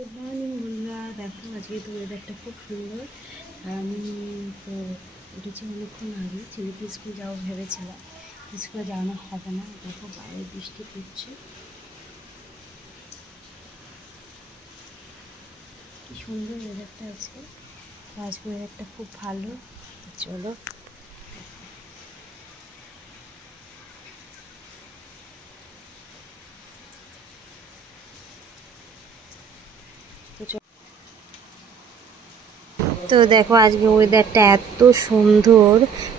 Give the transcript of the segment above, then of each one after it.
Good morning বন্ধুরা, দেখো আজকে তো ওয়েদারটা খুব সুন্দর। আর আমি তো উঠেছি অনেকক্ষণ আগে। ছেলেকে স্কুল যাওয়া ভেবেছিলাম, স্কুলে যাওয়ানো হবে না। দেখো বাইরে বৃষ্টি পড়ছে, কি সুন্দর ওয়েদারটা আছে। আজকে ওয়েদারটা খুব ভালো। চলো তো দেখো আজকে ওয়েদারটা এত সুন্দর,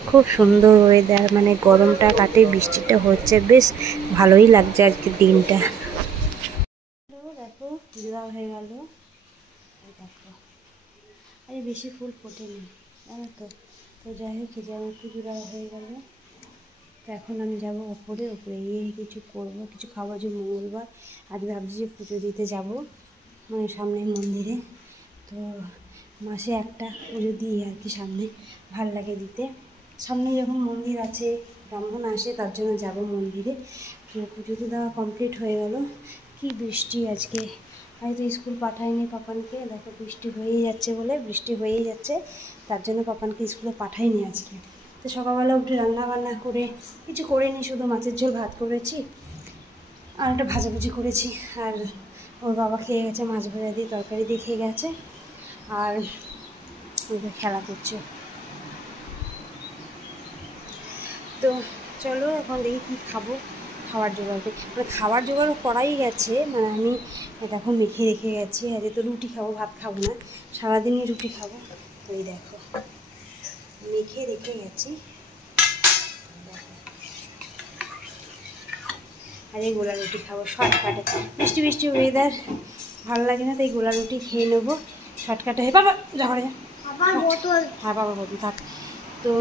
খুব সুন্দর ওয়েদার। মানে গরমটা কাটে, বৃষ্টিটা হচ্ছে, বেশ ভালোই লাগছে আজকের দিনটা। দেখো জোড়া হয়ে গেল। দেখো আরে বেশি ফুল ফোটেনি, জানো তো। তো যাই হোক, যেমন একটু জোড়া হয়ে গেল। তো এখন আমি যাব ওপরে গিয়ে কিছু করব, কিছু খাবো। যে মঙ্গলবার, আজ ভাবছি যে পুজো দিতে যাব, মানে সামনের মন্দিরে। তো মাসে একটা পুজো দিই আর কি, সামনে ভাল লাগে দিতে। সামনে যখন মন্দির আছে, ব্রাহ্মণ আসে, তার জন্য যাব মন্দিরে। তো পুজো তো দেওয়া কমপ্লিট হয়ে গেল। কি বৃষ্টি আজকে! হয়তো স্কুল পাঠায়নি পাপানকে। দেখো বৃষ্টি হয়েই যাচ্ছে, বলে বৃষ্টি হয়েই যাচ্ছে, তার জন্য পাপানকে স্কুলে পাঠায়নি আজকে। তো সকালবেলা উঠে রান্না বান্না করে কিছু করিনি, শুধু মাছের ঝোল ভাত করেছি আর একটা ভাজাভুজি করেছি। আর ওর বাবা খেয়ে গেছে, মাছ ভাজা দিয়ে তরকারি দিয়ে খেয়ে গেছে। আর ওদের খেলা করছে। তো চলো এখন দেখি কী খাবো। খাবার জোগাড় করি, মানে খাবার জোগাড় করাই গেছে। মানে আমি দেখো মেখে রেখে গেছি। আজকে তো রুটি খাবো, ভাত খাবো না, সারাদিনই রুটি খাবো। তো এই দেখো মেখে রেখে গেছি। আর এই গোলা রুটি খাবো শর্টকাটে। বৃষ্টি বৃষ্টি ওয়েদার, ভালো লাগে না, তাই গোলা রুটি খেয়ে নেবো শর্টকাটে। হে বাবা যা করে যা, হ্যাঁ বাবা বোতল থাক। তো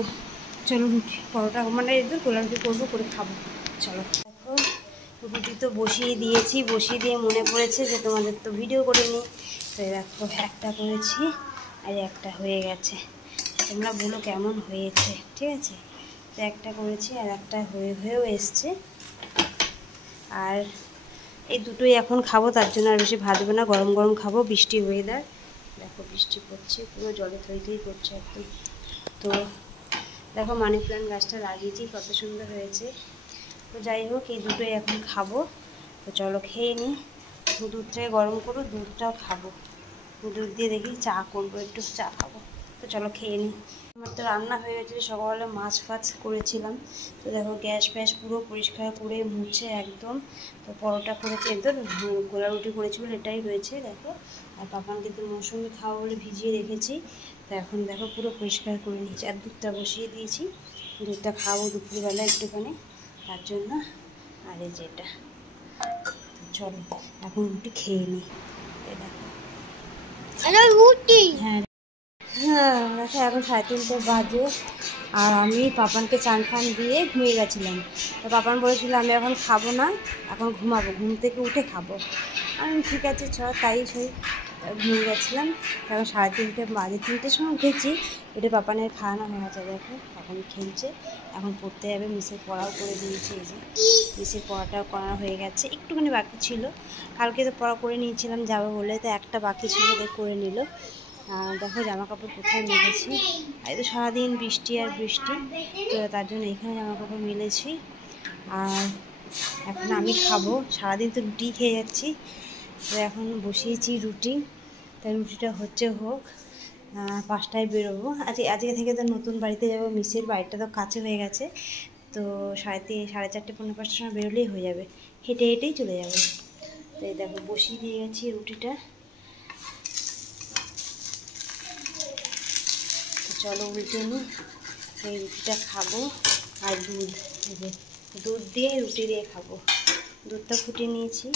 চলো রুটি পরোটা, মানে এদের গোলা রুটি করবো, করে খাবো। চলো দেখো রুটি তো বসিয়ে দিয়েছি, বসিয়ে দিয়ে মনে পড়েছে যে তোমাদের তো ভিডিও করে নিই। তো দেখো একটা করেছি আর একটা হয়ে গেছে। তোমরা বলো কেমন হয়েছে, ঠিক আছে। তো একটা করেছি আর একটা হয়েও এসছে। আর এই দুটোই এখন খাবো, তার জন্য আর বেশি ভাজবো না, গরম গরম খাবো। বৃষ্টি ওয়েদার, দেখো বৃষ্টি পড়ছে, পুরো জলে থই থই করছে একদম। তো দেখো মানি প্ল্যান্ট গাছটা লাগিয়েছি, কত সুন্দর হয়েছে। তো যাই হোক এই দুটোই এখন খাবো। তো চলো খেয়ে নিই। দুধটাকে গরম করো, দুধটাও খাবো। দুধ দিয়ে দেখি চা করবো, একটু চা খাবো। তো চলো খেয়ে নিই। আমার তো রান্না হয়ে গেছে, সকালে মাছ ফাছ করেছিলাম। তো দেখো গ্যাস ফ্যাস পুরো পরিষ্কার করে মুছে একদম। তো পরোটা করেছি, একদম গোলা রুটি করেছি বলে এটাই রয়েছে দেখো। আর পাপানকে তো মৌসুমি খাওয়া বলে ভিজিয়ে রেখেছি। তো এখন দেখো পুরো পরিষ্কার করে নিয়েছি, আর দুধটা বসিয়ে দিয়েছি। দুধটা খাবো দুপুরবেলা একটুখানি, তার জন্য। আর এই যেটা, চলো এখন রুটি খেয়ে নিই। দেখো হ্যাঁ হ্যাঁ দেখো এখন 3:30 বাজে। আর আমি পাপানকে চান ফান দিয়ে ঘুমিয়ে গেছিলাম। তো পাপান বলেছিল আমি এখন খাবো না, এখন ঘুমাবো, ঘুম থেকে উঠে খাবো। আমি ঠিক আছে চ, তাই সেই ঘুমিয়ে গেছিলাম। এখন 3:30 বাজে, 3টের সময় উঠেছি। এটা পাপানের খাওয়ানো হয়ে গেছে, দেখো পাপান খেলছে। এখন পড়তে যাবে, মিসের পড়াও করে দিয়েছে। এই যে মিসের পড়াটাও করা হয়ে গেছে, একটুখানি বাকি ছিল। কালকে তো পড়া করে নিয়েছিলাম যাবে বলে, তো একটা বাকি ছিল, তাই করে নিল। আর দেখো জামা কাপড় কোথায় মেলেছি। এই তো সারাদিন বৃষ্টি আর বৃষ্টি, তো তার জন্য এখানে জামা কাপড় মেলেছি। আর এখন আমি খাবো, সারাদিন তো রুটি খেয়ে যাচ্ছি। তো এখন বসিয়েছি রুটি, তাই রুটিটা হচ্ছে হোক। 5টায় বেরোবো। আজকে থেকে তো নতুন বাড়িতে যাবো। মিসের বাড়িটা তো কাছে হয়ে গেছে। তো 4:30 পৌনে 5টার সময় বেরোলেই হয়ে যাবে, হেঁটে হেঁটেই চলে যাবে। তো এই দেখো বসিয়ে দিয়ে গেছি রুটিটা। চলো উল্টে নিই। এই রুটিটা খাবো আর দুধ দিয়ে রুটি দিয়ে খাবো। দুধটা ফুটিয়ে নিয়েছি,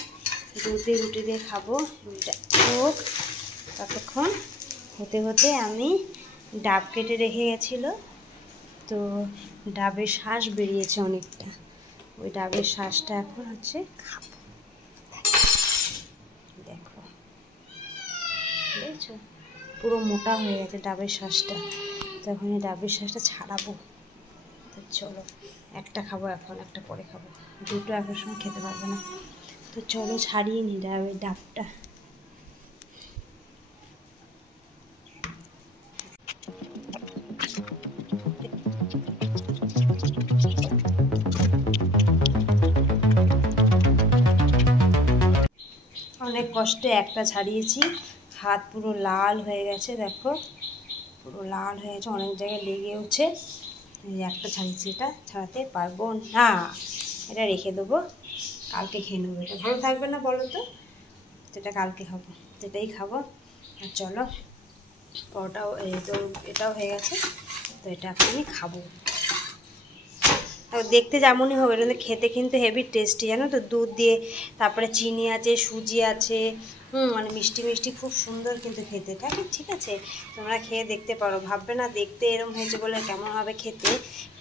দুধ দিয়ে রুটি দিয়ে খাবো। রুটিটা হোক, ততক্ষণ হতে হতে আমি ডাব কেটে রেখে গেছিলো। তো ডাবের শাঁস বেরিয়েছে অনেকটা, ওই ডাবের শাঁসটা এখন হচ্ছে খাবো। দেখো বুঝেছো, পুরো মোটা হয়ে গেছে ডাবের শাঁসটা। তো এখন এই ডাবের শাঁসটা ছাড়াবো। তো চলো একটা খাবো এখন, একটা পরে খাবো, দুটো একটার সময় খেতে পারবো না। তো চলো ছাড়িয়ে নিই ডাবটা। অনেক কষ্টে একটা ছাড়িয়েছি, হাত পুরো লাল হয়ে গেছে, দেখো পুরো লাল হয়ে গেছে, অনেক জায়গায় লেগেওছে। একটা ছাড়িয়েছি, এটা ছাড়াতে পারবো না, এটা রেখে দেবো, কালকে খেয়ে নেবো। এটা ভালো থাকবে না বলো তো, এটা কালকে খাবো, এটাই খাবো। আর চলো পরোটাও তো এটাও হয়ে গেছে, তো এটা এখন আমি খাবো। দেখতে যেমনই হোক, এটা খেতে কিন্তু হেভি টেস্টি, জানো তো, দুধ দিয়ে, তারপরে চিনি আছে, সুজি আছে, মানে মিষ্টি মিষ্টি, খুব সুন্দর কিন্তু খেতে। ঠিক আছে, তোমরা খেয়ে দেখতে পারো, ভাববে না দেখতে এরম হয়েছে বলে কেমন হবে খেতে।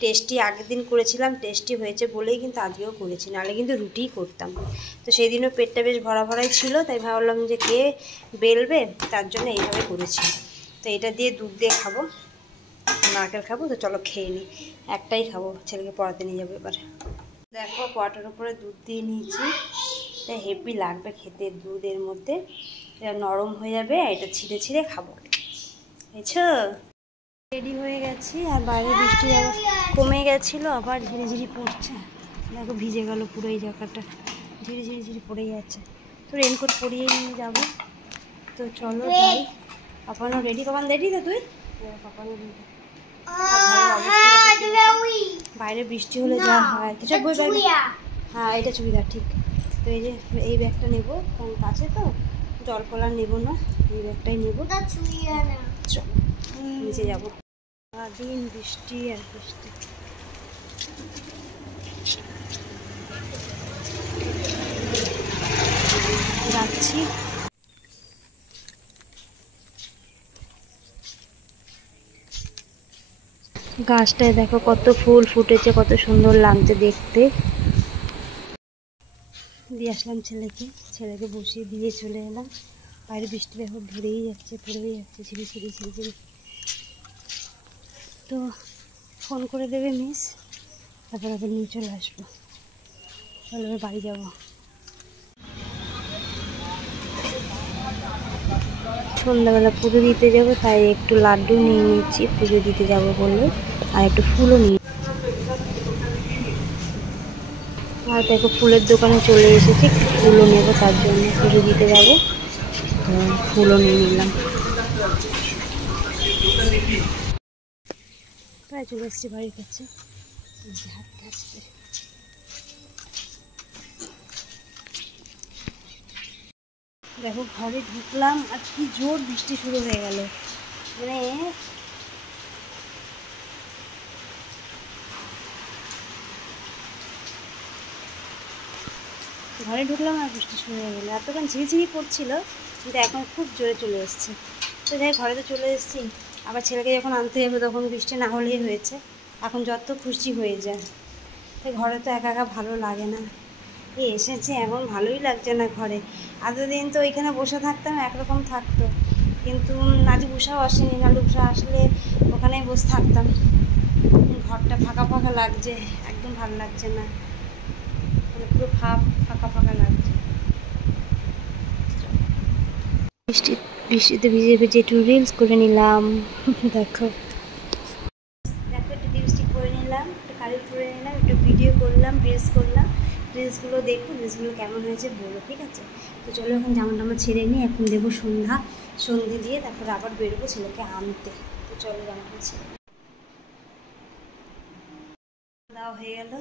টেস্টি আগের দিন করেছিলাম, টেস্টি হয়েছে বলেই কিন্তু আজকেও করেছি, নাহলে কিন্তু রুটিই করতাম। তো সেই দিনও পেটটা বেশ ভরা ভরাই ছিল, তাই ভাবলাম যে কে বেলবে, তার জন্য এইভাবে করেছি। তো এটা দিয়ে দুধ দিয়ে খাবো, নারকেল খাবো। তো চলো খেয়ে নিই, একটাই খাবো, ছেলেকে পড়াতে নিয়ে যাবো এবার। দেখো পরোটার উপরে দুধ দিয়ে নিয়েছি, তাই হেভি লাগবে খেতে, দুধের মধ্যে এটা নরম হয়ে যাবে, এটা ছিঁড়ে ছিঁড়ে খাবো, বুঝছো। রেডি হয়ে গেছি, আর বাইরে বৃষ্টি আবার কমে গেছিলো, আবার ঝিরি ঝিরি পড়ছে, দেখো ভিজে গেল পুরো এই জায়গাটা, ঝিরি ঝিরি ঝিরি পড়ে যাচ্ছে। তো রেনকোট পরিয়ে নিয়ে যাবো। তো চলো যাই। পাপানো রেডি, পাপান রেডি তো তুই? পাপানো রেডি। বাইরে বৃষ্টি হলে যা হয়, কিছু বই ব্যাগ, হ্যাঁ এটা চুড়িদার, ঠিক। তো এই যে এই ব্যাগটা নেবো, কারণ কাছে তো জল ফল আর নেবো না, এই ব্যাগটাই নেবো। চলো নিচে যাবো, সারাদিন বৃষ্টি আর বৃষ্টি। যাচ্ছি, গাছটায় দেখো কত ফুল ফুটেছে, কত সুন্দর লাগছে দেখতে। দিয়ে আসলাম ছেলেকে বসিয়ে দিয়ে চলে এলাম। বাইরে বৃষ্টি দেখো পড়েই যাচ্ছে ঝিরি ঝিরি ঝিরি ঝিরি। তো ফোন করে দেবে মিস, তারপর আবার নিয়ে চলে আসবো। চলো এবার বাড়ি যাবো। সন্ধ্যাবেলা পুজো দিতে যাবো, তাই একটু লাড্ডু নিয়ে নিচ্ছি, পুজো দিতে যাবো বলে, আর একটু ফুলও নিয়ে। আর দেখো ফুলের দোকানে চলে এসেছি, ফুলও নেবো, তার জন্য পুজো দিতে যাবো, তো ফুলও নিয়ে নিলাম। প্রায় চলে এসেছি বাড়ির কাছে, হাঁটতে আসতে। দেখো ঘরে ঢুকলাম, আর কি জোর বৃষ্টি শুরু হয়ে গেল, মানে ঘরে ঢুকলাম আর বৃষ্টি শুরু হয়ে গেলো। এতক্ষণ ঝিরিঝিরি পড়ছিল, কিন্তু এখন খুব জোরে চলে এসছে। তো যাই, ঘরে তো চলে এসেছি, আবার ছেলেকে যখন আনতে যাবো তখন বৃষ্টি না হলেই হয়েছে, এখন যত খুশি হয়ে যায়। তো ঘরে তো একা একা ভালো লাগে না, এসেছে এখন ভালোই লাগছে না ঘরে। এতদিন তো ওইখানে বসে থাকতাম, একরকম থাকতো, কিন্তু নাজি উষাও আসেনি, নাহলে উষা আসলে ওখানেই বসে থাকতাম। ঘরটা ফাঁকা ফাঁকা লাগছে, একদম ভালো লাগছে না, মানে পুরো ফাঁকা ফাঁকা লাগছে। বৃষ্টিতে ভিজে ভিজে একটু রিলস করে নিলাম, দেখো একটু লিপস্টিক করে নিলাম, একটু কালার করে নিলাম, একটু ভিডিও করলাম, রিলস করলাম। রিলসগুলো দেখো, রিলসগুলো কেমন হয়েছে বলো, ঠিক আছে। তো চলো এখন জামা টামা ছেড়ে নিই, এখন দেবো সন্ধে দিয়ে তারপর আবার বেরোবো ছেলেকে আনতে। তো চলো জামাটা ছেড়ে দেওয়া হয়ে গেল,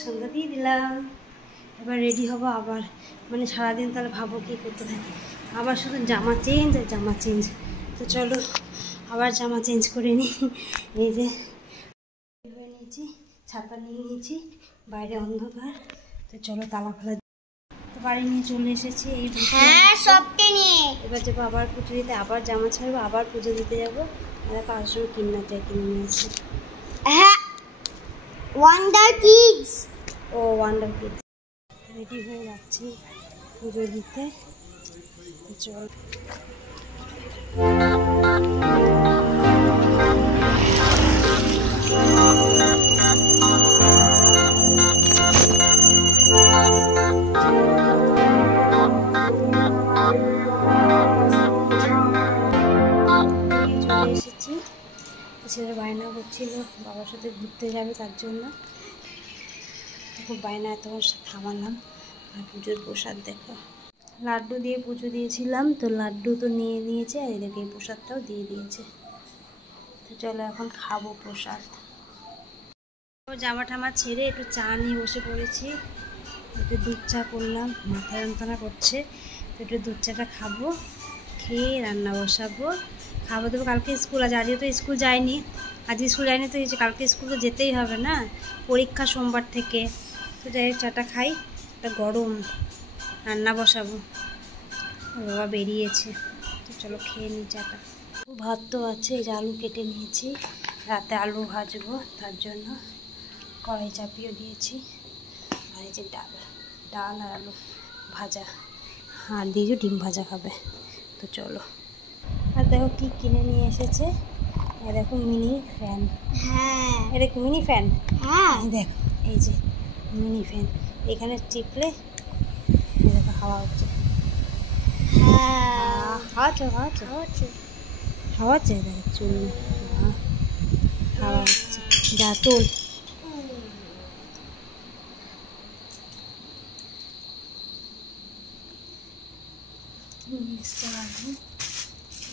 সন্ধ্যা দিয়ে দিলাম, এবার রেডি হবো আবার। মানে সারাদিন তাহলে ভাবো কী করতে থাকে, আবার শুধু জামা চেঞ্জ আর জামা চেঞ্জ। তো চলো আবার জামা চেঞ্জ করে নিই। এই যে হয়ে নিয়েছি, ছাতা নিয়ে নিয়েছি, বাইরে অন্ধকার। তো চলো তালা খোলা। তো বাড়ি নিয়ে চলে এসেছি, এই সবকে নিয়ে এবার যাবো আবার পুজো দিতে, আবার জামা ছাড়বো, আবার পুজো দিতে যাবো। দেখো আসলে কিনে নিয়েছি, হ্যাঁ ওয়ান্ডার কিডস, ও ওয়ান্ডার কিডস। রেডি হয়ে যাচ্ছি পুজো দিতে, চল। চলে এসেছি, ছেলে বায়না করছিল বাবার সাথে ঘুরতে যাবে, তার জন্য খুব বায়না, এত থামালাম। আর পুজোর প্রসাদ দেখো, লাড্ডু দিয়ে পুজো দিয়েছিলাম, তো লাড্ডু তো নিয়ে নিয়েছে, আর এদিকে এই প্রসাদটাও দিয়ে দিয়েছে। তো চলো এখন খাবো প্রসাদ। জামা ঠামা ছেড়ে একটু চা নিয়ে বসে পড়েছি। একটু দুধ চা করলাম, মাথা যন্ত্রণা করছে, তো একটু দুধ চাটা খাবো, খেয়ে রান্না বসাবো, খাবো দেবো। কালকে স্কুল আছে, আজকে তো স্কুল যায়নি, আজকে স্কুল যায়নি তো কালকে স্কুল তো যেতেই হবে না, পরীক্ষা সোমবার থেকে। তো যাই হোক চাটা খাই, একটা গরম রান্না বসাবো, বাবা বেরিয়েছে, তো চলো খেয়ে নিই চাটা। ভাত তো আছে, এই যে আলু কেটে নিয়েছি, রাতে আলু ভাজবো, তার জন্য কড়াই চাপিয়ে দিয়েছি। আর এই যে ডাল আর আলু ভাজা, আর দিয়েছো ডিম ভাজা খাবে। তো চলো। আর দেখো কি কিনে নিয়ে এসেছে, দেখো মিনি ফ্যান। হ্যাঁ এটা মিনি ফ্যান। হ্যাঁ দেখো এই যে মিনি ফ্যান, এখানে টিপলে দেখো হাওয়া হচ্ছে। হ্যাঁ হাওয়া হচ্ছে দেখো চুল হাওয়া হচ্ছে। যা তোল।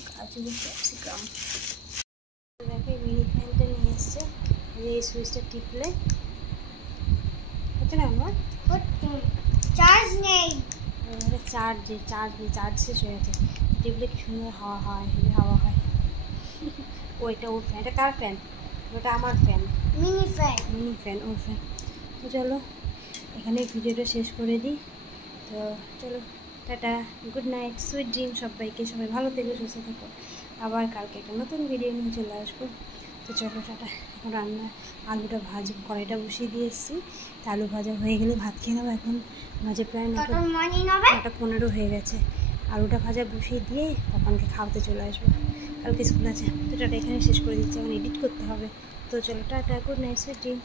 গাজর ক্যাপসিকাম দেখো মিনি ফ্যানটা নিয়ে এসছে, এই সুইচটা টিপলে হচ্ছে না আমার চার্জ নেই, চার্জ শেষ হয়ে গেছে, টিপলে কি সুন্দর হাওয়া হয়। ওইটা ওর ফ্যান, এটা কার ফ্যান? ওটা আমার ফ্যান, মিনি ফ্যান ওর ফ্যান। তো চলো এখানে ভিডিওটা শেষ করে দিই। তো চলো tata, good night, sweet dream সবাইকে, সবাই ভালো থেকো, সুস্থ থাকো। আবার কালকে একটা নতুন ভিডিও নিয়ে চলে আসবো। তো চলো টাটা। এখন রান্না আলুটা ভাজবো, কড়াইটা বসিয়ে দিয়ে এসেছি, তা আলু ভাজা হয়ে গেলে ভাত খেয়ে নেবো। এখন মাঝে প্রায় 9:15 হয়ে গেছে। আলুটা ভাজা বসিয়ে দিয়ে তখনকে খাওয়াতে চলে আসবো, কালকে স্কুল আছে। তো টাটা এখানে শেষ করে দিচ্ছি, এখন এডিট করতে হবে। তো চলো tata, good night, sweet dream.